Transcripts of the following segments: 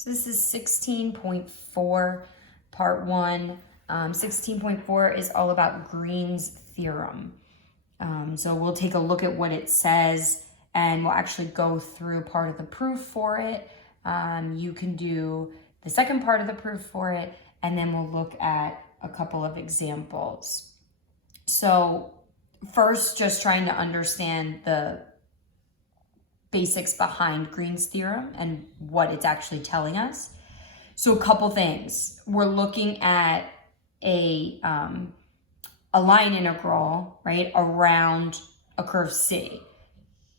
So this is 16.4, part 1. 16.4 is all about Green's theorem. So we'll take a look at what it says, and we'll actually go through part of the proof for it. You can do the second part of the proof for it, and then we'll look at a couple of examples. So first, just trying to understand the basics behind Green's theorem and what it's actually telling us. So a couple things. We're looking at a line integral, right, around a curve C.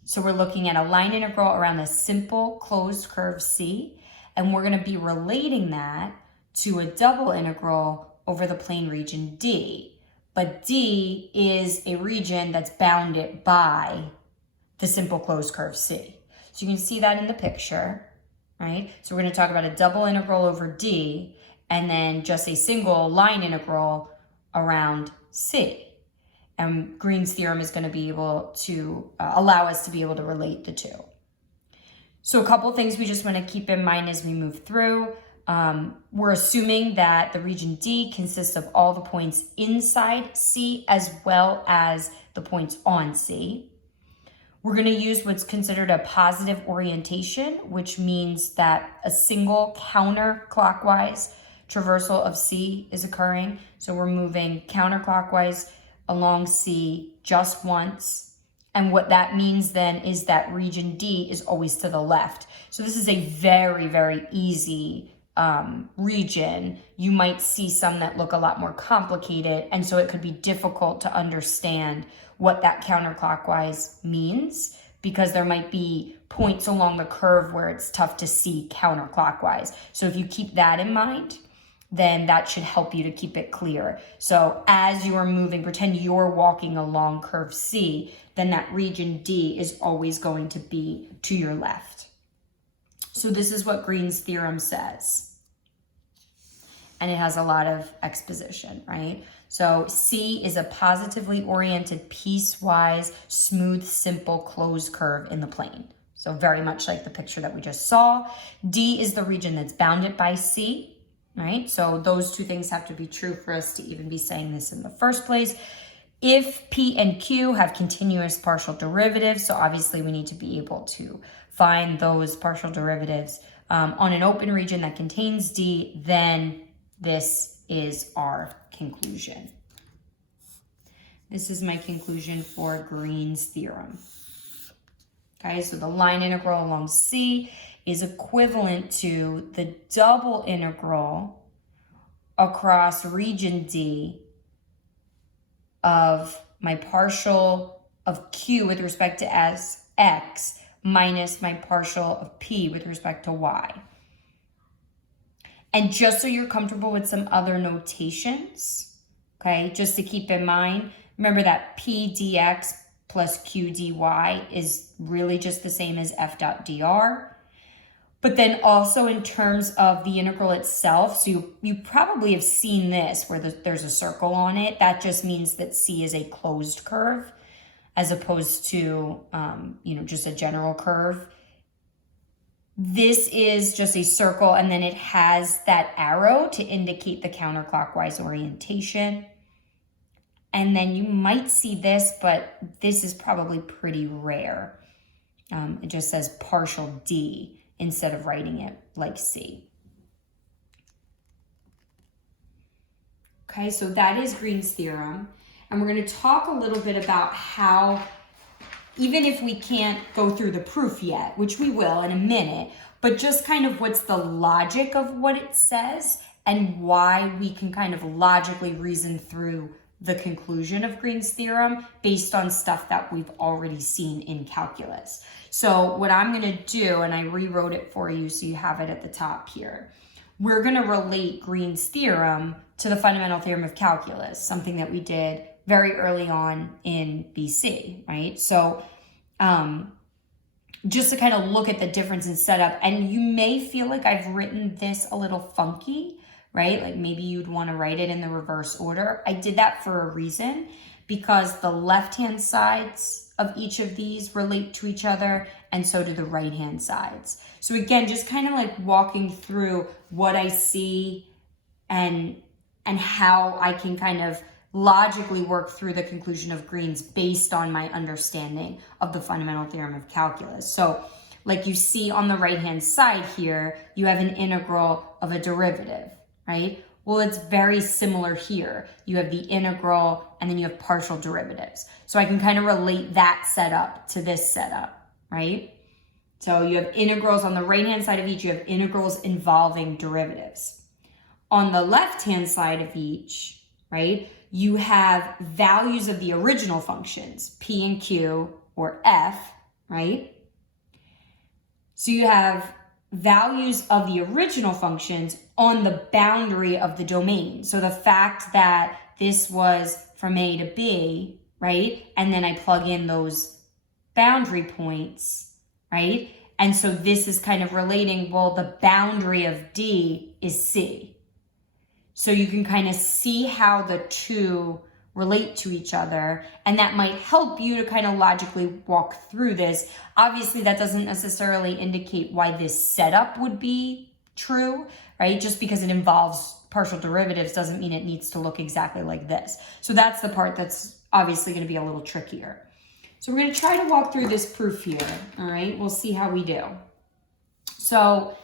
So we're looking at a line integral around the simple closed curve C, and we're going to be relating that to a double integral over the plane region D. But D is a region that's bounded by the simple closed curve C. So you can see that in the picture, right? So we're going to talk about a double integral over D and then just a single line integral around C. And Green's theorem is going to be able to allow us to be able to relate the two. So a couple things we just want to keep in mind as we move through. We're assuming that the region D consists of all the points inside C as well as the points on C. We're going to use what's considered a positive orientation, which means that a single counterclockwise traversal of C is occurring. So we're moving counterclockwise along C just once. And what that means then is that region D is always to the left. So this is a very, very easy region. You might see some that look a lot more complicated, and so it could be difficult to understand what that counterclockwise means, because there might be points along the curve where it's tough to see counterclockwise. So if you keep that in mind, then that should help you to keep it clear. So as you are moving, pretend you're walking along curve C, then that region D is always going to be to your left. So this is what Green's theorem says. And it has a lot of exposition, right? So C is a positively oriented, piecewise, smooth, simple, closed curve in the plane. So very much like the picture that we just saw. D is the region that's bounded by C, right? So those two things have to be true for us to even be saying this in the first place. If P and Q have continuous partial derivatives, so obviously we need to be able to find those partial derivatives on an open region that contains D, then this is our conclusion. This is my conclusion for Green's theorem. Okay, so the line integral along C is equivalent to the double integral across region D of my partial of Q with respect to X minus my partial of P with respect to Y. And just so you're comfortable with some other notations, okay, just to keep in mind, remember that P dx plus Q dy is really just the same as F dot dr. But then also in terms of the integral itself, so you probably have seen this where there's a circle on it. That just means that C is a closed curve as opposed to, just a general curve. This is just a circle, and then it has that arrow to indicate the counterclockwise orientation. And then you might see this, but this is probably pretty rare. It just says partial D instead of writing it like C. Okay, so that is Green's theorem. And we're going to talk a little bit about how, even if we can't go through the proof yet, which we will in a minute, but just kind of what's the logic of what it says and why we can kind of logically reason through the conclusion of Green's theorem based on stuff that we've already seen in calculus. So what I'm going to do, and I rewrote it for you so you have it at the top here, we're going to relate Green's theorem to the fundamental theorem of calculus, something that we did very early on in BC, right? So just to kind of look at the difference in setup, and you may feel like I've written this a little funky, right? Like maybe you'd want to write it in the reverse order. I did that for a reason, because the left-hand sides of each of these relate to each other, and so do the right-hand sides. So again, just kind of like walking through what I see and how I can kind of logically work through the conclusion of Green's based on my understanding of the fundamental theorem of calculus. So like you see on the right-hand side here, you have an integral of a derivative, right? Well, it's very similar here. You have the integral and then you have partial derivatives. So I can kind of relate that setup to this setup, right? So you have integrals on the right-hand side of each, you have integrals involving derivatives. On the left-hand side of each, right, you have values of the original functions, P and Q or F, right? So you have values of the original functions on the boundary of the domain. So the fact that this was from A to B, right? And then I plug in those boundary points, right? And so this is kind of relating, well, the boundary of D is C. So you can kind of see how the two relate to each other, and that might help you to kind of logically walk through this. Obviously, that doesn't necessarily indicate why this setup would be true, right? Just because it involves partial derivatives doesn't mean it needs to look exactly like this. So that's the part that's obviously going to be a little trickier. So we're going to try to walk through this proof here, all right? We'll see how we do. So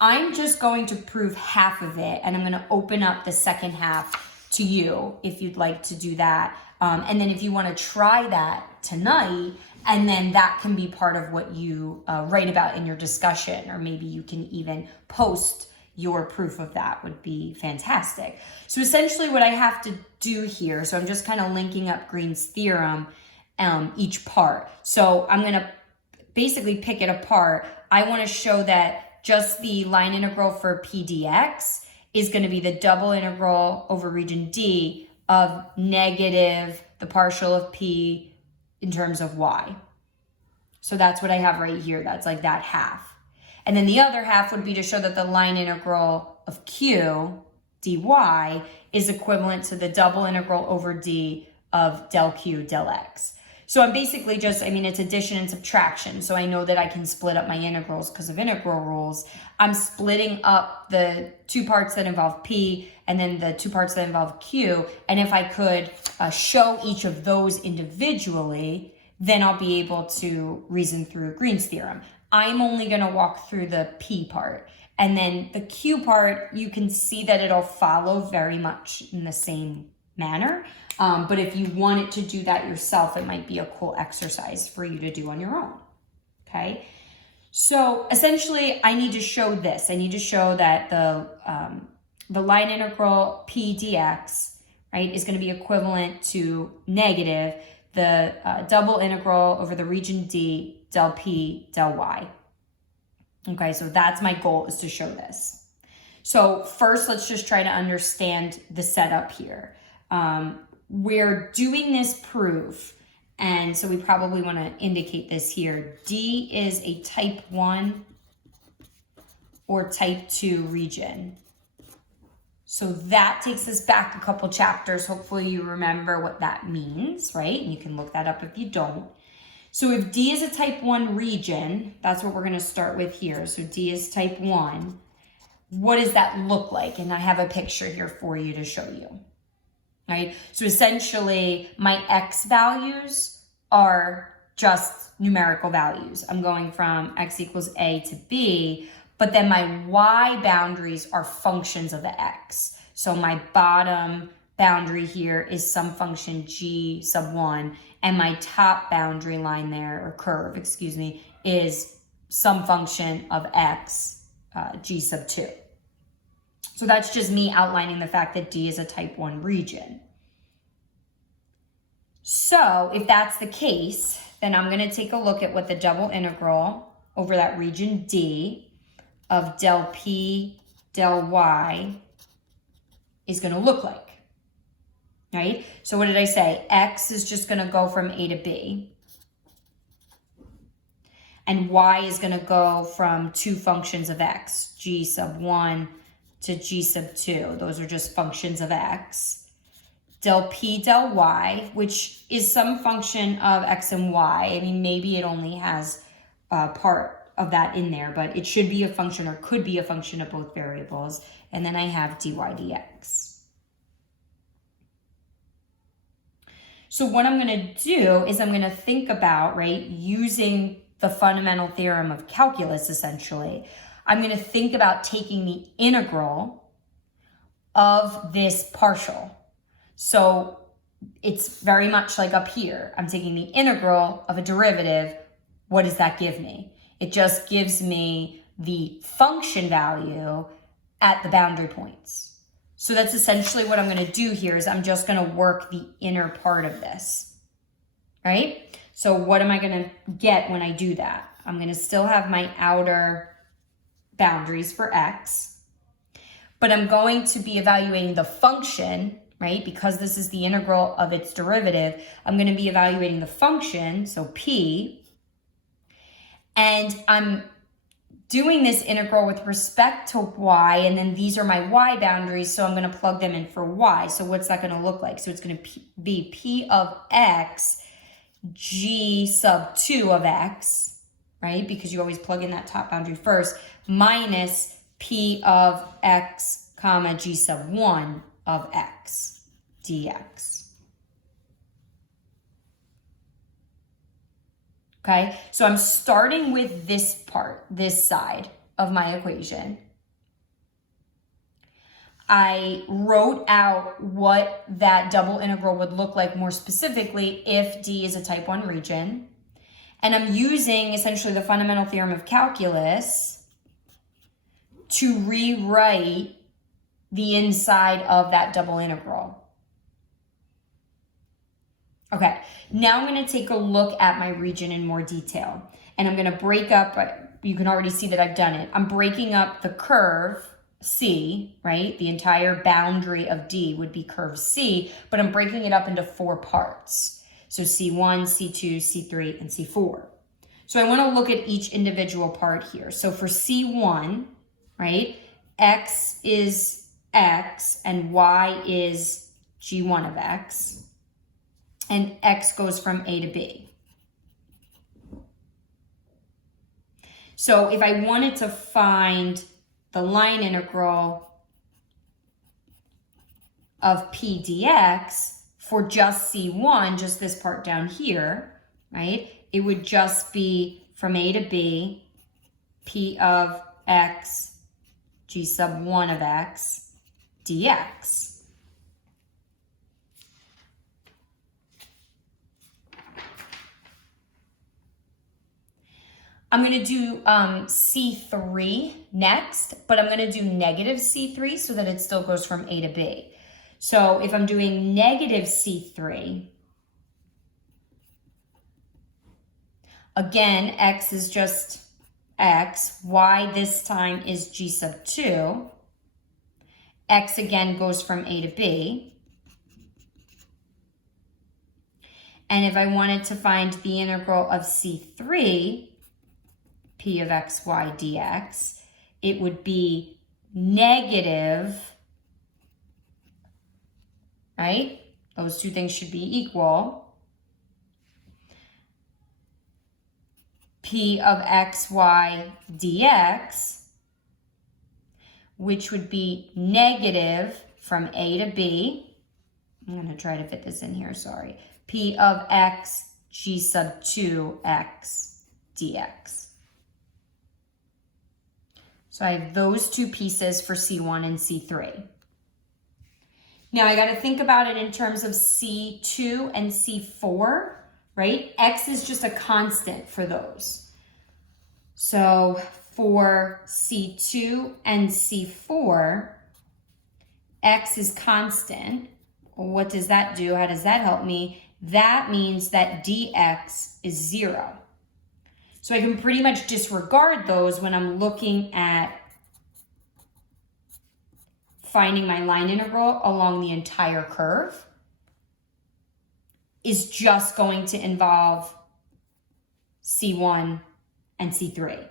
I'm just going to prove half of it, and I'm going to open up the second half to you if you'd like to do that. And then if you want to try that tonight, and then that can be part of what you write about in your discussion, or maybe you can even post your proof of that, would be fantastic. So essentially what I have to do here, so I'm just kind of linking up Green's theorem, each part. So I'm going to basically pick it apart. I want to show that just the line integral for p dx is going to be the double integral over region D of negative the partial of P in terms of Y. So that's what I have right here. That's like that half. And then the other half would be to show that the line integral of Q dy is equivalent to the double integral over D of del Q del X. So I'm basically just, it's addition and subtraction. So I know that I can split up my integrals because of integral rules. I'm splitting up the two parts that involve P and then the two parts that involve Q. And if I could show each of those individually, then I'll be able to reason through Green's theorem. I'm only going to walk through the P part. And then the Q part, you can see that it'll follow very much in the same manner. But if you wanted to do that yourself, it might be a cool exercise for you to do on your own, okay? So essentially, I need to show this. I need to show that the line integral p dx, right, is going to be equivalent to negative the double integral over the region D del P del Y. Okay, so that's my goal, is to show this. So first, let's just try to understand the setup here. We're doing this proof, and so we probably want to indicate this here. D is a type 1 or type 2 region. So that takes us back a couple chapters. Hopefully you remember what that means, right? And you can look that up if you don't. So if D is a type 1 region, that's what we're going to start with here. So D is type 1. What does that look like? And I have a picture here for you to show you. Right? So essentially, my X values are just numerical values. I'm going from X equals A to B, but then my Y boundaries are functions of the X. So my bottom boundary here is some function G sub 1, and my top boundary line there, or curve, excuse me, is some function of X, G sub 2. So that's just me outlining the fact that D is a type 1 region. So if that's the case, then I'm going to take a look at what the double integral over that region D of del P del Y is going to look like, right? So what did I say? X is just going to go from A to B. And Y is going to go from two functions of X, G sub 1 to G sub 2. Those are just functions of X. del P del Y, which is some function of X and Y. I mean, maybe it only has part of that in there, but it should be a function or could be a function of both variables. And then I have dy dx. So what I'm going to do is I'm going to think about, right, using the fundamental theorem of calculus, essentially. I'm going to think about taking the integral of this partial. So it's very much like up here. I'm taking the integral of a derivative. What does that give me? It just gives me the function value at the boundary points. So that's essentially what I'm going to do here is I'm just going to work the inner part of this, right? So what am I going to get when I do that? I'm going to still have my outer boundaries for x, but I'm going to be evaluating the function, right? Because this is the integral of its derivative, I'm going to be evaluating the function, so p, and I'm doing this integral with respect to y, and then these are my y boundaries, so I'm going to plug them in for y. So what's that going to look like? So it's going to be p of x, g sub 2 of x, right? Because you always plug in that top boundary first, minus p of x, comma, g sub 1 of x dx. Okay, so I'm starting with this part, this side of my equation. I wrote out what that double integral would look like more specifically if D is a type 1 region. And I'm using essentially the fundamental theorem of calculus to rewrite the inside of that double integral. Okay, now I'm going to take a look at my region in more detail. And I'm going to break up, you can already see that I've done it. I'm breaking up the curve C, right? The entire boundary of D would be curve C, but I'm breaking it up into 4 parts. So C1, C2, C3, and C4. So I want to look at each individual part here. So for C1, right, X is X and Y is G1 of X. And X goes from A to B. So if I wanted to find the line integral of P dx for just C1, just this part down here, right? It would just be from A to B, P of X, G sub 1 of X, dx. I'm going to do C3 next, but I'm going to do negative C3 so that it still goes from A to B. So if I'm doing negative C3, again, X is just X. Y this time is G sub 2. X again goes from A to B. And if I wanted to find the integral of C3, P of x, y dx, it would be negative, right? Those two things should be equal. P of x, y dx, which would be negative from A to B. I'm going to try to fit this in here, sorry. P of x, g sub 2x dx. So I have those two pieces for C1 and C3. Now I got to think about it in terms of C2 and C4, right? X is just a constant for those. So for C2 and C4, X is constant. Well, what does that do? How does that help me? That means that dx is 0. So I can pretty much disregard those when I'm looking at finding my line integral along the entire curve. Is just going to involve C1 and C3.